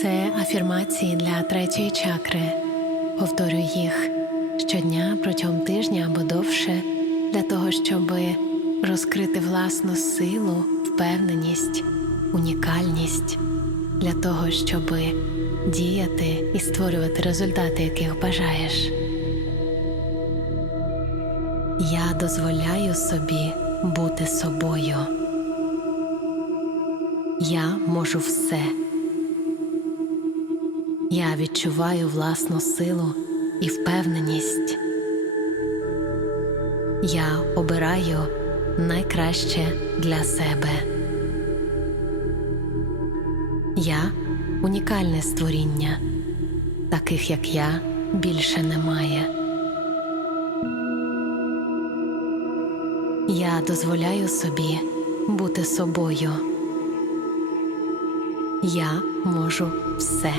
Це афірмації для третьої чакри. Повторюй їх щодня протягом тижня або довше для того, щоб розкрити власну силу, впевненість, унікальність, для того, щоб діяти і створювати результати, яких бажаєш. Я дозволяю собі бути собою. Я можу все. Я відчуваю власну силу і впевненість. Я обираю найкраще для себе. Я унікальне створіння, таких як я більше немає. Я дозволяю собі бути собою. Я можу все.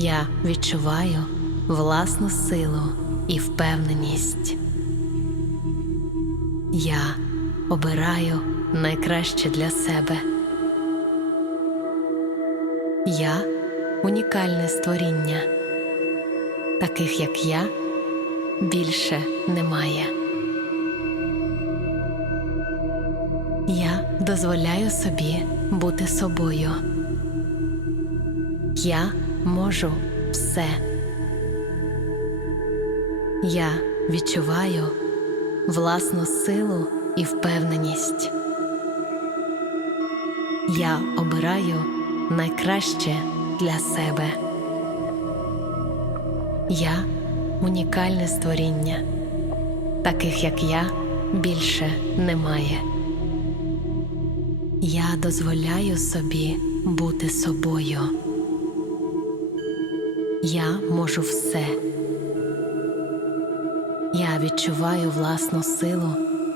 Я відчуваю власну силу і впевненість. Я обираю найкраще для себе. Я унікальне створіння. Таких як я більше немає. Я дозволяю собі бути собою. Я можу все. Я відчуваю власну силу і впевненість. Я обираю найкраще для себе. Я унікальне створіння. Таких як я більше немає. Я дозволяю собі бути собою. Я можу все. Я відчуваю власну силу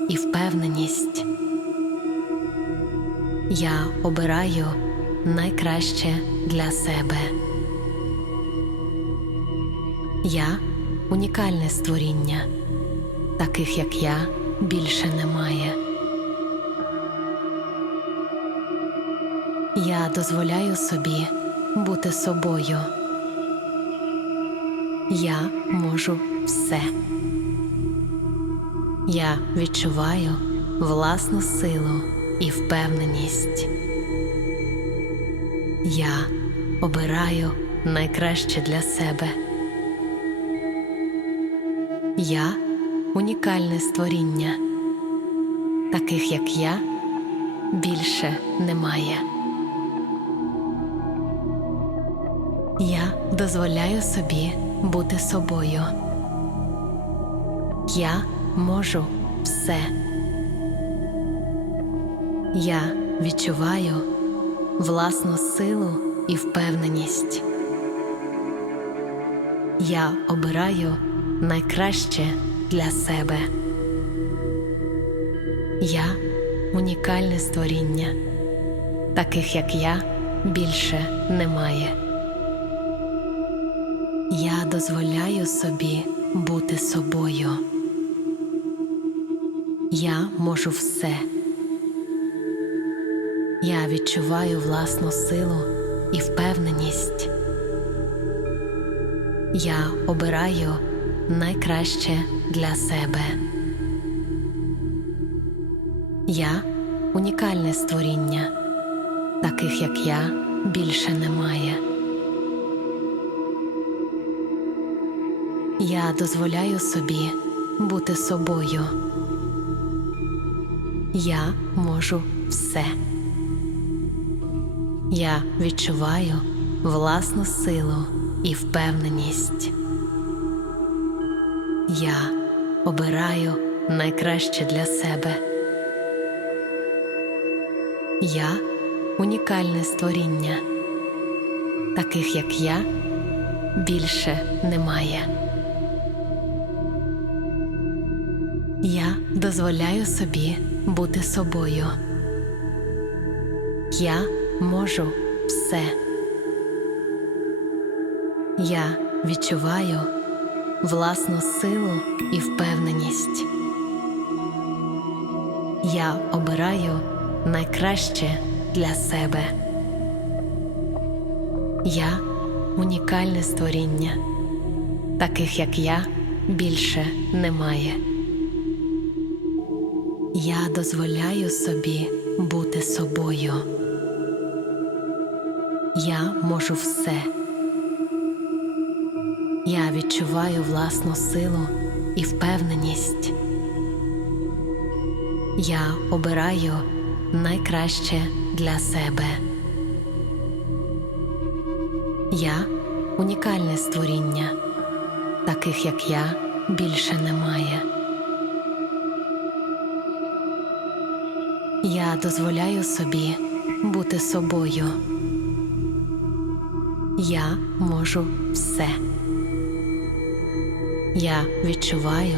і впевненість. Я обираю найкраще для себе. Я унікальне створіння. Таких як я більше немає. Я дозволяю собі бути собою. Я можу все. Я відчуваю власну силу і впевненість. Я обираю найкраще для себе. Я унікальне створіння. Таких як я більше немає. Я дозволяю собі бути собою. Я можу все. Я відчуваю власну силу і впевненість. Я обираю найкраще для себе. Я унікальне створіння. Таких як я більше немає. Я дозволяю собі бути собою. Я можу все. Я відчуваю власну силу і впевненість. Я обираю найкраще для себе. Я унікальне створіння. Таких як я більше немає. Я дозволяю собі бути собою. Я можу все. Я відчуваю власну силу і впевненість. Я обираю найкраще для себе. Я унікальне створіння. Таких як я більше немає. Дозволяю собі бути собою. Я можу все. Я відчуваю власну силу і впевненість. Я обираю найкраще для себе. Я унікальне створіння. Таких як я більше немає. Я дозволяю собі бути собою. Я можу все. Я відчуваю власну силу і впевненість. Я обираю найкраще для себе. Я унікальне створіння. Таких як я більше немає. Я дозволяю собі бути собою. Я можу все. Я відчуваю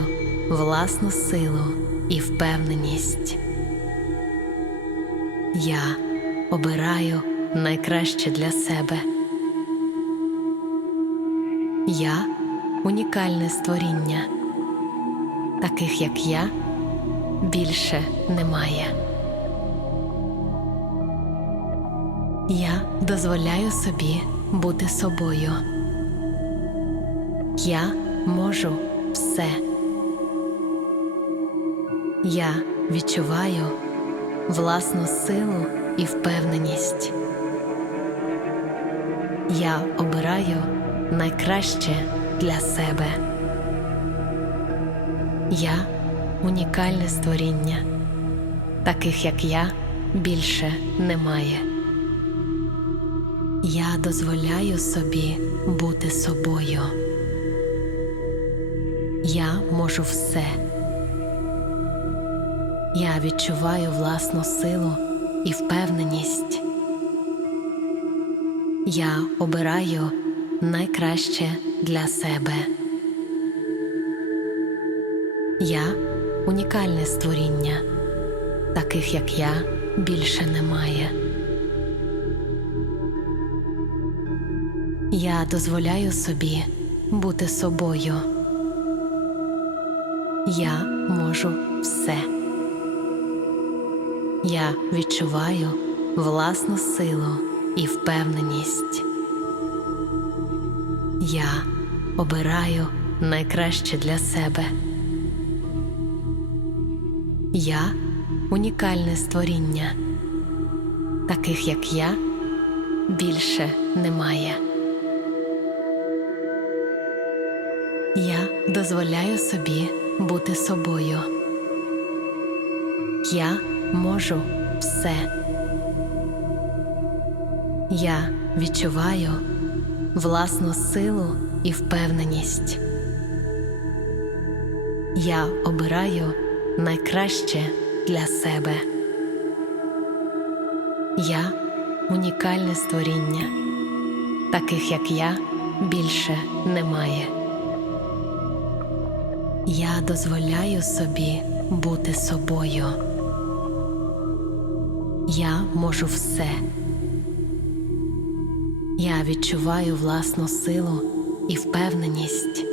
власну силу і впевненість. Я обираю найкраще для себе. Я унікальне створіння. Таких як я більше немає. Я дозволяю собі бути собою. Я можу все. Я відчуваю власну силу і впевненість. Я обираю найкраще для себе. Я унікальне створіння. Таких як я більше немає. Я дозволяю собі бути собою. Я можу все. Я відчуваю власну силу і впевненість. Я обираю найкраще для себе. Я унікальне створіння. Таких як я більше немає. Я дозволяю собі бути собою. Я можу все. Я відчуваю власну силу і впевненість. Я обираю найкраще для себе. Я унікальне створіння. Таких як я більше немає. Дозволяю собі бути собою. Я можу все. Я відчуваю власну силу і впевненість. Я обираю найкраще для себе. Я унікальне створіння. Таких як я більше немає. Я дозволяю собі бути собою. Я можу все. Я відчуваю власну силу і впевненість.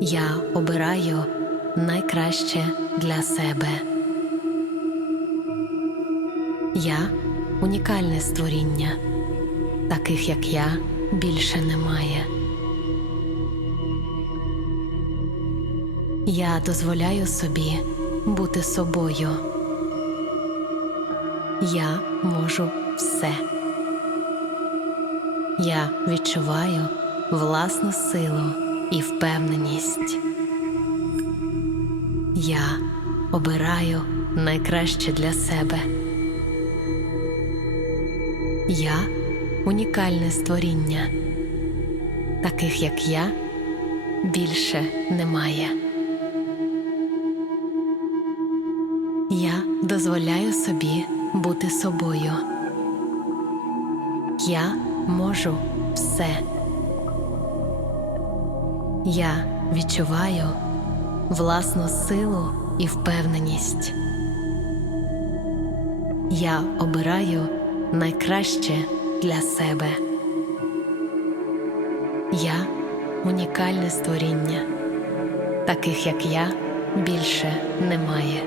Я обираю найкраще для себе. Я унікальне створіння. Таких як я більше немає. Я дозволяю собі бути собою. Я можу все. Я відчуваю власну силу і впевненість. Я обираю найкраще для себе. Я унікальне створіння. Таких як я більше немає. Дозволяю собі бути собою. Я можу все. Я відчуваю власну силу і впевненість. Я обираю найкраще для себе. Я унікальне створіння. Таких як я більше немає.